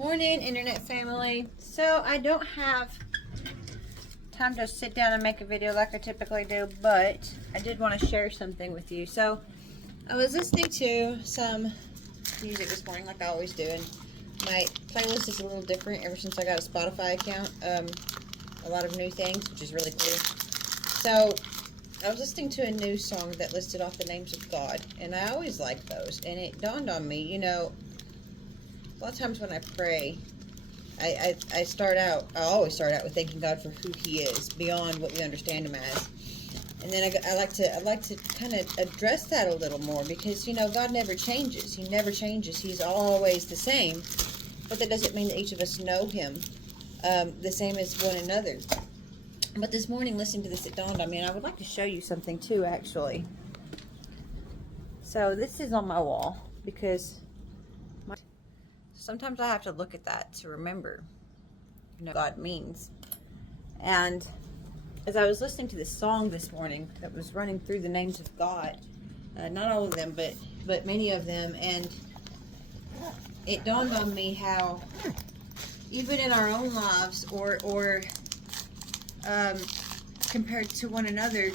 Morning, internet family. So I don't have time to sit down and make a video like I typically do, but I did want to share something with you. So I was listening to some music this morning like I always do, and my playlist is a little different ever since I got a Spotify account. A lot of new things, which is really cool. So I was listening to a new song that listed off the names of God, and I always like those, and it dawned on me, you know, a lot of times when I pray, I always start out with thanking God for who He is, beyond what we understand Him as. And then I like to kind of address that a little more, because, you know, God never changes. He never changes. He's always the same. But that doesn't mean that each of us know Him the same as one another. But this morning, listening to this, it dawned on me, and I would like to show you something too, actually. So this is on my wall, because sometimes I have to look at that to remember, you know, what God means. And as I was listening to this song this morning that was running through the names of God, not all of them, but many of them, and it dawned on me how even in our own lives, or compared to one another,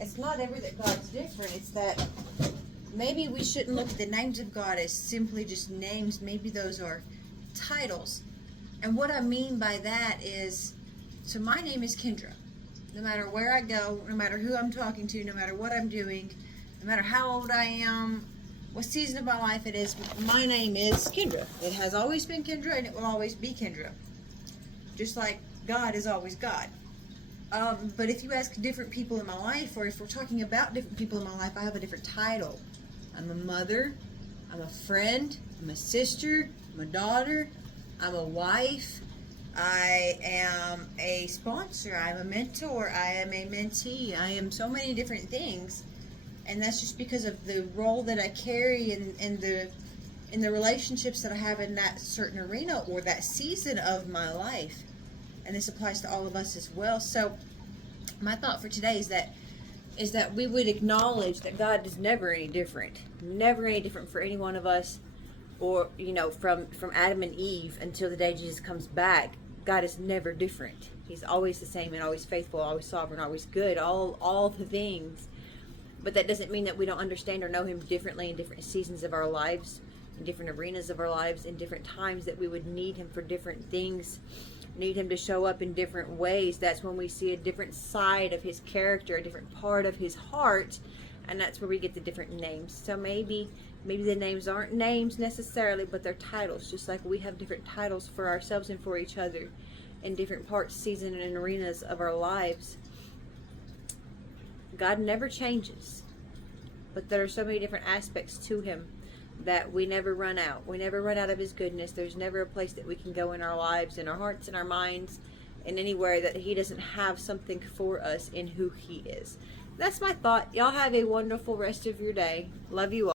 it's not ever that God's different. It's that maybe we shouldn't look at the names of God as simply just names. Maybe those are titles. And what I mean by that is, so my name is Kendra. No matter where I go, no matter who I'm talking to, no matter what I'm doing, no matter how old I am, what season of my life it is, my name is Kendra. It has always been Kendra, and it will always be Kendra. Just like God is always God. But if you ask different people in my life, or if we're talking about different people in my life, I have a different title. I'm a mother, I'm a friend, I'm a sister, I'm a daughter, I'm a wife, I am a sponsor, I'm a mentor, I am a mentee, I am so many different things. And that's just because of the role that I carry in the relationships that I have in that certain arena or that season of my life. And this applies to all of us as well. So my thought for today is that we would acknowledge that God is never any different for any one of us, or, you know, from Adam and Eve until the day Jesus comes back. God is never different. He's always the same, and always faithful, always sovereign, always good, all the things. But that doesn't mean that we don't understand or know Him differently in different seasons of our lives, in different arenas of our lives, in different times that we would need Him for different things, need Him to show up in different ways. That's when we see a different side of His character, a different part of His heart, and that's where we get the different names. So maybe the names aren't names necessarily, but they're titles, just like we have different titles for ourselves and for each other in different parts, seasons, and arenas of our lives. God never changes, but there are so many different aspects to Him that we never run out. We never run out of His goodness. There's never a place that we can go in our lives, in our hearts, in our minds, in anywhere that He doesn't have something for us in who He is. That's my thought. Y'all have a wonderful rest of your day. Love you all.